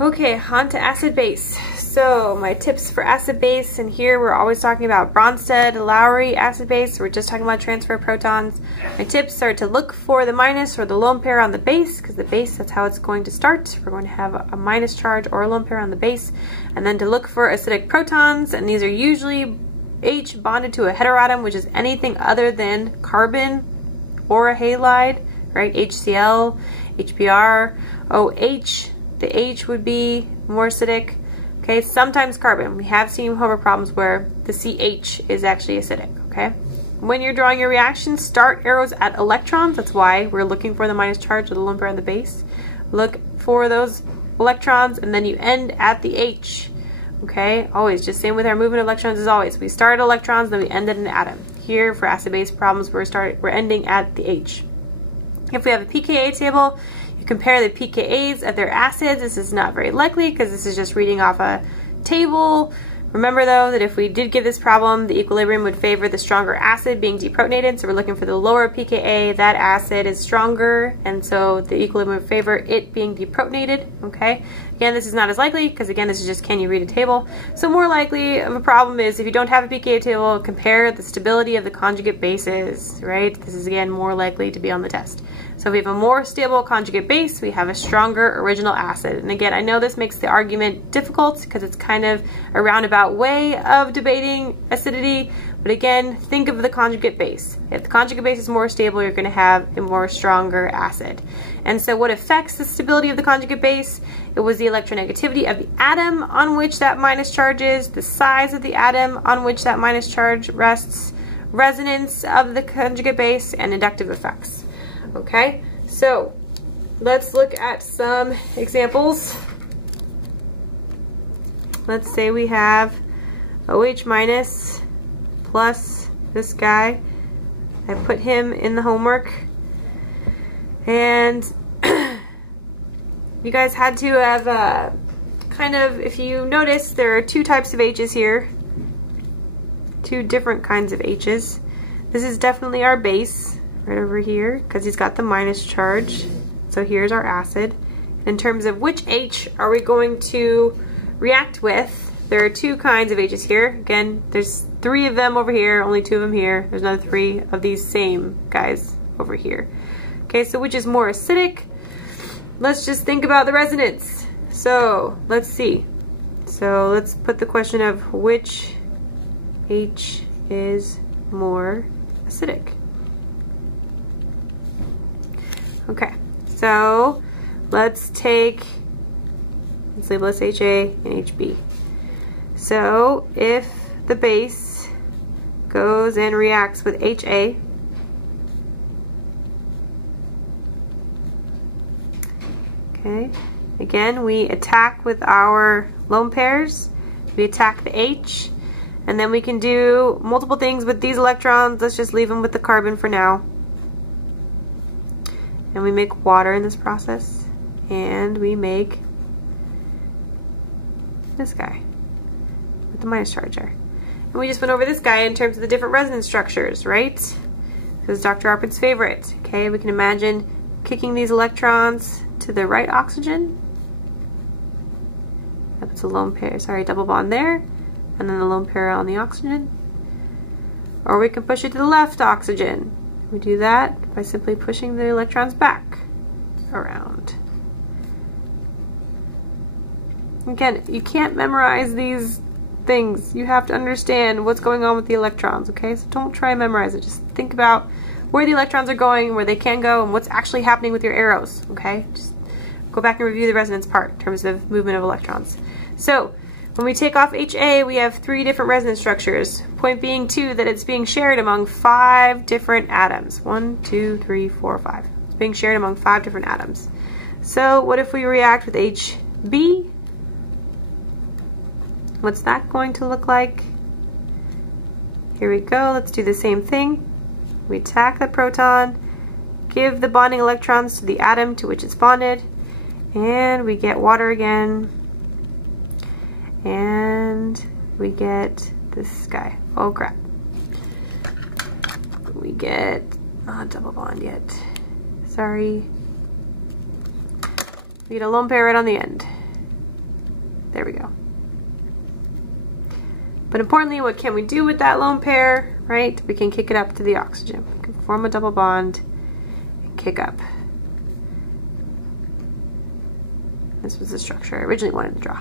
Okay, on to acid-base. So my tips for acid-base, and here we're always talking about Bronsted-Lowry acid-base. We're just talking about transfer protons. My tips are to look for the minus or the lone pair on the base, because the base, that's how it's going to start. We're going to have a minus charge or a lone pair on the base. And then to look for acidic protons, and these are usually H bonded to a heteroatom, which is anything other than carbon or a halide, right? HCl, HBr, OH. The H would be more acidic. Okay, sometimes carbon. We have seen homework problems where the CH is actually acidic, okay? When you're drawing your reactions, start arrows at electrons. That's why we're looking for the minus charge of the lone pair on the base. Look for those electrons, and then you end at the H, okay? Always, just same with our movement of electrons as always. We start at electrons, then we end at an atom. Here, for acid-base problems, we're ending at the H. If we have a pKa table, compare the pKa's of their acids. This is not very likely because this is just reading off a table. Remember though that if we did give this problem, the equilibrium would favor the stronger acid being deprotonated, so we're looking for the lower pKa. That acid is stronger, and so the equilibrium would favor it being deprotonated, okay? Again, this is not as likely because again, this is just can you read a table. So more likely of a problem is if you don't have a pKa table, compare the stability of the conjugate bases, right? This is again more likely to be on the test. So if we have a more stable conjugate base, we have a stronger original acid. And again, I know this makes the argument difficult because it's kind of a roundabout way of debating acidity, but again, think of the conjugate base. If the conjugate base is more stable, you're going to have a more stronger acid. And so what affects the stability of the conjugate base? It was the electronegativity of the atom on which that minus charge is, the size of the atom on which that minus charge rests, resonance of the conjugate base, and inductive effects. Okay, so let's look at some examples. Let's say we have OH minus plus this guy. I put him in the homework, and you guys had to have kind of, if you notice, there are two types of H's here, two different kinds of H's. This is definitely our base right over here because he's got the minus charge. So here's our acid. In terms of which H are we going to react with, there are two kinds of H's here. Again, there's three of them over here, only two of them here. There's another three of these same guys over here. Okay, so which is more acidic? Let's just think about the resonance. So let's see. So let's put the question of which H is more acidic. Okay, so let's label this HA and HB. So if the base goes and reacts with HA, okay, again we attack with our lone pairs, we attack the H, and then we can do multiple things with these electrons. Let's just leave them with the carbon for now. And we make water in this process, and we make this guy with the minus charge there. And we just went over this guy in terms of the different resonance structures, right? This is Dr. Arpin's favorite. Okay, we can imagine kicking these electrons to the right oxygen. That puts a lone pair, sorry, double bond there, and then the lone pair on the oxygen. Or we can push it to the left oxygen. We do that by simply pushing the electrons back around. Again, you can't memorize these things. You have to understand what's going on with the electrons, okay? So don't try and memorize it. Just think about where the electrons are going, where they can go, and what's actually happening with your arrows, okay? Just go back and review the resonance part in terms of movement of electrons. So when we take off HA, we have three different resonance structures. Point being, too, that it's being shared among 5 different atoms. 1, 2, 3, 4, 5. It's being shared among 5 different atoms. So what if we react with HB? What's that going to look like? Here we go. Let's do the same thing. We attack the proton, give the bonding electrons to the atom to which it's bonded, and we get water again. And we get this guy. Oh crap. We get not double bond yet. Sorry. We get a lone pair right on the end. There we go. But importantly, what can we do with that lone pair, right? We can kick it up to the oxygen. We can form a double bond and kick up. This was the structure I originally wanted to draw.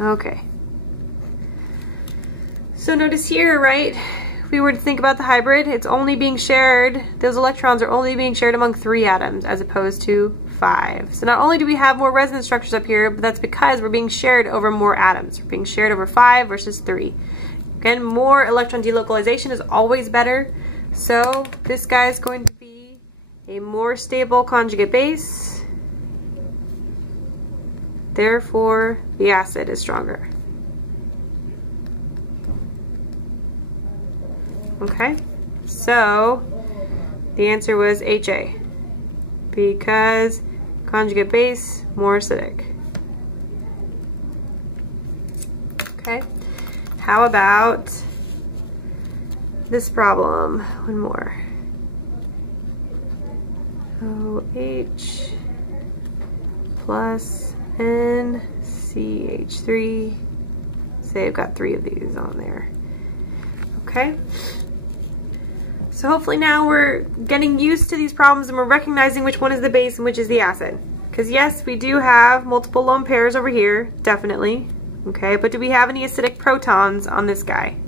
Okay. So notice here, right? If we were to think about the hybrid, it's only being shared, those electrons are only being shared among 3 atoms as opposed to 5. So not only do we have more resonance structures up here, but that's because we're being shared over more atoms. We're being shared over 5 versus 3. Again, more electron delocalization is always better. So this guy is going to be a more stable conjugate base. Therefore, the acid is stronger. Okay, so the answer was HA, because conjugate base, more acidic. Okay, how about this problem? One more. OH plus NCH3. Say I've got 3 of these on there. Okay. So hopefully now we're getting used to these problems and we're recognizing which one is the base and which is the acid. Because yes, we do have multiple lone pairs over here, definitely. Okay, but do we have any acidic protons on this guy?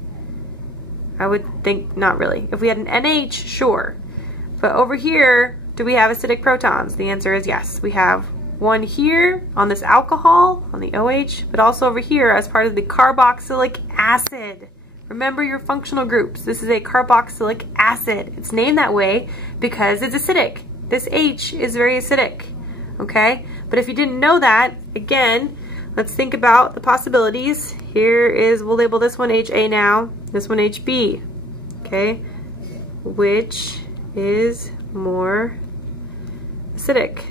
I would think not really. If we had an NH, sure. But over here, do we have acidic protons? The answer is yes. We have one here on this alcohol, on the OH, but also over here as part of the carboxylic acid. Remember your functional groups. This is a carboxylic acid. It's named that way because it's acidic. This H is very acidic, okay? But if you didn't know that, again, let's think about the possibilities. Here is, we'll label this one HA now, this one HB, okay? Which is more acidic?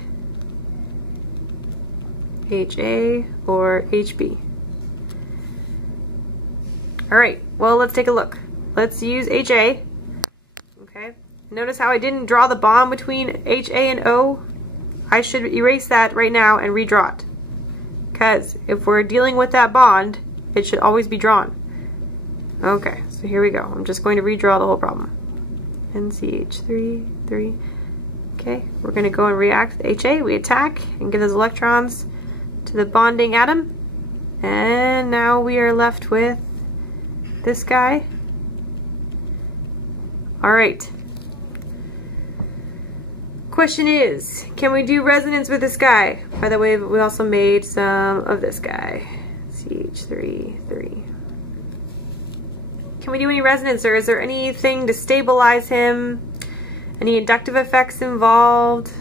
HA or HB? All right, well, let's take a look. Let's use HA, okay? Notice how I didn't draw the bond between HA and O? I should erase that right now and redraw it. Because if we're dealing with that bond, it should always be drawn. Okay, so here we go. I'm just going to redraw the whole problem. NCH3, 3. Okay, we're going to go and react with HA. We attack and give those electrons to the bonding atom. And now we are left with this guy. All right. Question is, can we do resonance with this guy? By the way, we also made some of this guy. CH3, 3. Can we do any resonance, or is there anything to stabilize him? Any inductive effects involved?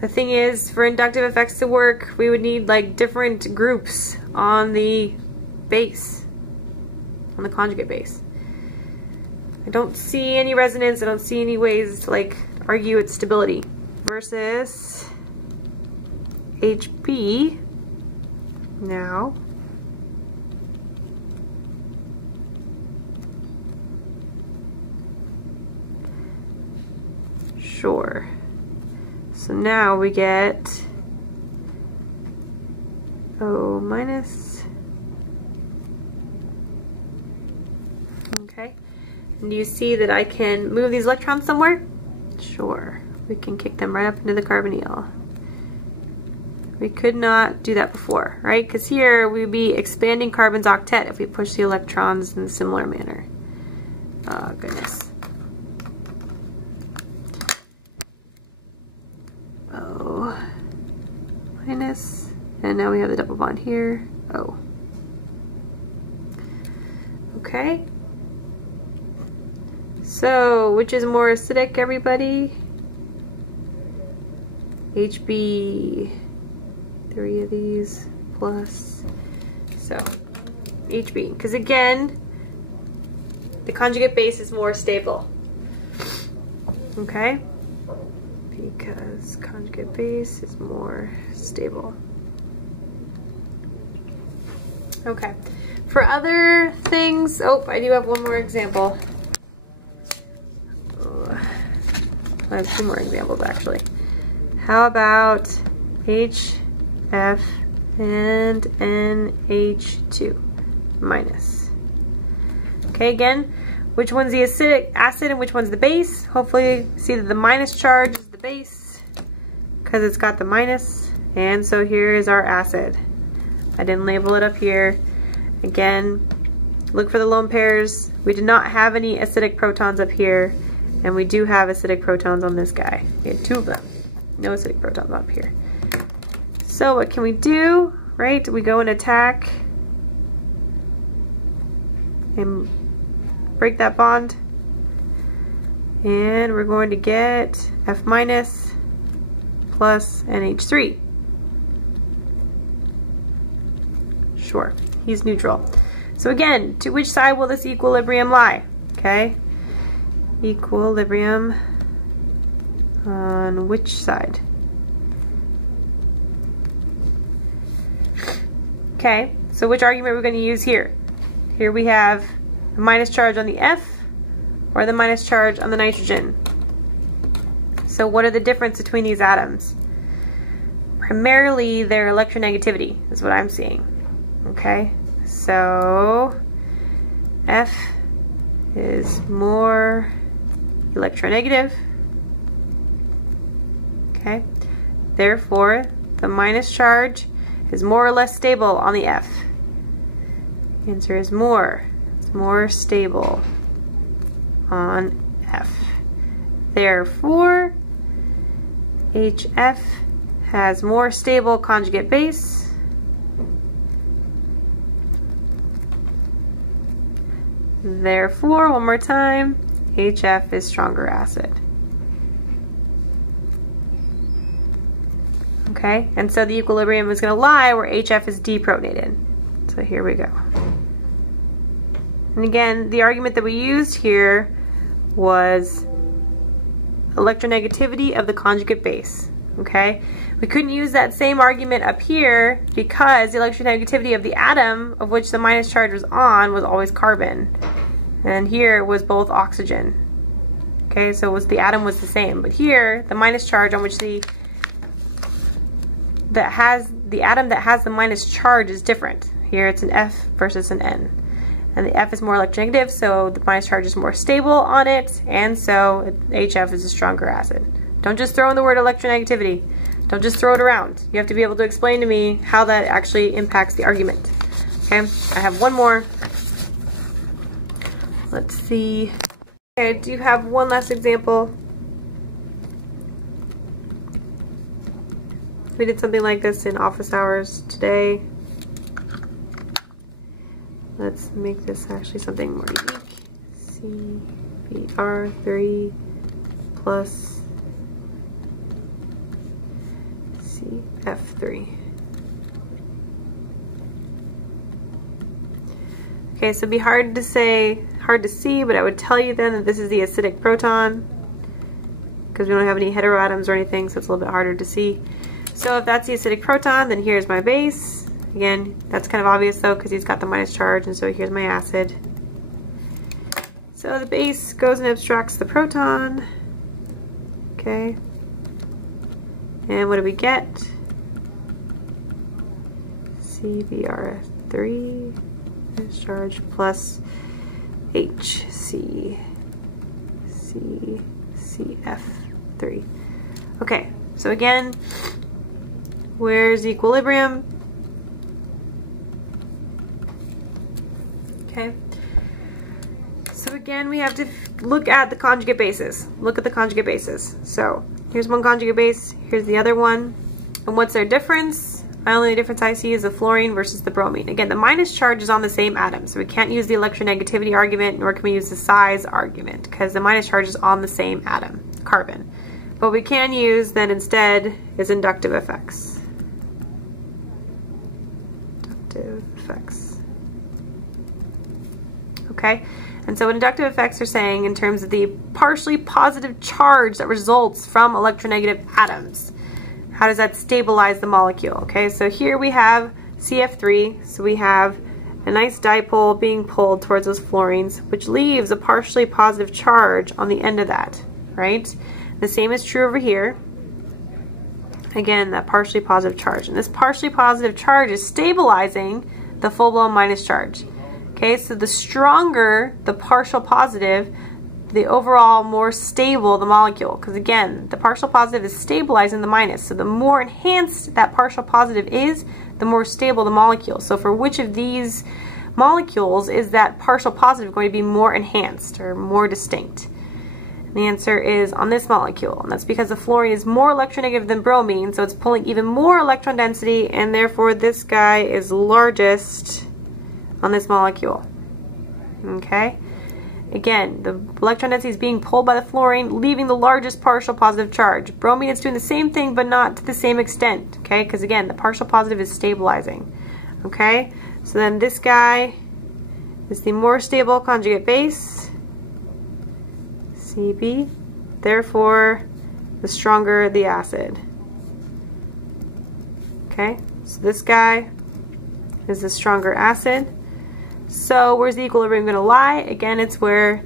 The thing is, for inductive effects to work, we would need like different groups on the base, on the conjugate base. I don't see any resonance. I don't see any ways to like argue its stability versus HB. Now, sure. So now we get O minus. Okay. And do you see that I can move these electrons somewhere? Sure. We can kick them right up into the carbonyl. We could not do that before, right? Because here we'd be expanding carbon's octet if we push the electrons in a similar manner. Oh, goodness. O minus, and now we have the double bond here. O. Okay. So, which is more acidic, everybody? HB. 3 of these plus. So, HB. Because again, the conjugate base is more stable. Okay? Because conjugate base is more stable. Okay. For other things, oh, I do have one more example. I have 2 more examples actually. How about HCl? F and NH2 minus. Okay, again, which one's the acidic acid and which one's the base? Hopefully see that the minus charge is the base because it's got the minus. And so here is our acid. I didn't label it up here. Again, look for the lone pairs. We did not have any acidic protons up here, and we do have acidic protons on this guy. We had 2 of them. No acidic protons up here. So what can we do? Right, we go and attack and break that bond, and we're going to get F minus plus NH3. Sure, he's neutral. So again, to which side will this equilibrium lie? Okay, equilibrium on which side? Okay, so which argument are we going to use here? Here we have a minus charge on the F or the minus charge on the nitrogen. So what are the difference between these atoms? Primarily their electronegativity is what I'm seeing. Okay, so F is more electronegative. Okay, therefore the minus charge is more or less stable on the F. The answer is more. It's more stable on F. Therefore, HF has more stable conjugate base. Therefore, one more time, HF is stronger acid. Okay, and so the equilibrium is going to lie where HF is deprotonated. So here we go. And again, the argument that we used here was electronegativity of the conjugate base. Okay, we couldn't use that same argument up here because the electronegativity of the atom of which the minus charge was on was always carbon, and here it was both oxygen. Okay, so the atom was the same, but here the minus charge on which the atom that has the minus charge is different. Here it's an F versus an N. And the F is more electronegative, so the minus charge is more stable on it, and so HF is a stronger acid. Don't just throw in the word electronegativity. Don't just throw it around. You have to be able to explain to me how that actually impacts the argument. Okay, I have one more. Let's see. Okay, I do have one last example. We did something like this in office hours today. Let's make this actually something more unique. CBr3 plus CF3. Okay, so it'd be hard to see, but I would tell you then that this is the acidic proton because we don't have any heteroatoms or anything, so it's a little bit harder to see. So if that's the acidic proton, then here's my base. Again, that's kind of obvious though because he's got the minus charge, and so here's my acid. So the base goes and abstracts the proton. Okay. And what do we get? CBr3 minus charge plus HCCF3. Okay, so again, where's equilibrium? Okay, so again we have to look at the conjugate bases. Look at the conjugate bases. So here's one conjugate base, here's the other one. And what's their difference? The only difference I see is the fluorine versus the bromine. Again, the minus charge is on the same atom, so we can't use the electronegativity argument, nor can we use the size argument, because the minus charge is on the same atom, carbon. What we can use then instead is inductive effects. Inductive effects. Okay, and so what inductive effects are saying in terms of the partially positive charge that results from electronegative atoms. How does that stabilize the molecule? Okay, so here we have CF3, so we have a nice dipole being pulled towards those fluorines, which leaves a partially positive charge on the end of that, right? The same is true over here. again, that partially positive charge. And this partially positive charge is stabilizing the full-blown minus charge. Okay, so the stronger the partial positive, the overall more stable the molecule. Because again, the partial positive is stabilizing the minus. So the more enhanced that partial positive is, the more stable the molecule. So for which of these molecules is that partial positive going to be more enhanced or more distinct? And the answer is on this molecule, and that's because the fluorine is more electronegative than bromine, so it's pulling even more electron density, and therefore this guy is largest on this molecule. Okay? Again, the electron density is being pulled by the fluorine, leaving the largest partial positive charge. Bromine is doing the same thing, but not to the same extent. Okay? Because again, the partial positive is stabilizing. Okay? So then this guy is the more stable conjugate base, CB, therefore the stronger the acid. Okay, so this guy is the stronger acid. So where's the equilibrium going to lie? Again, it's where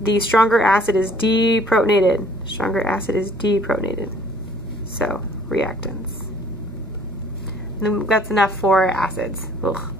the stronger acid is deprotonated. Stronger acid is deprotonated. So reactants. And that's enough for acids. Ugh.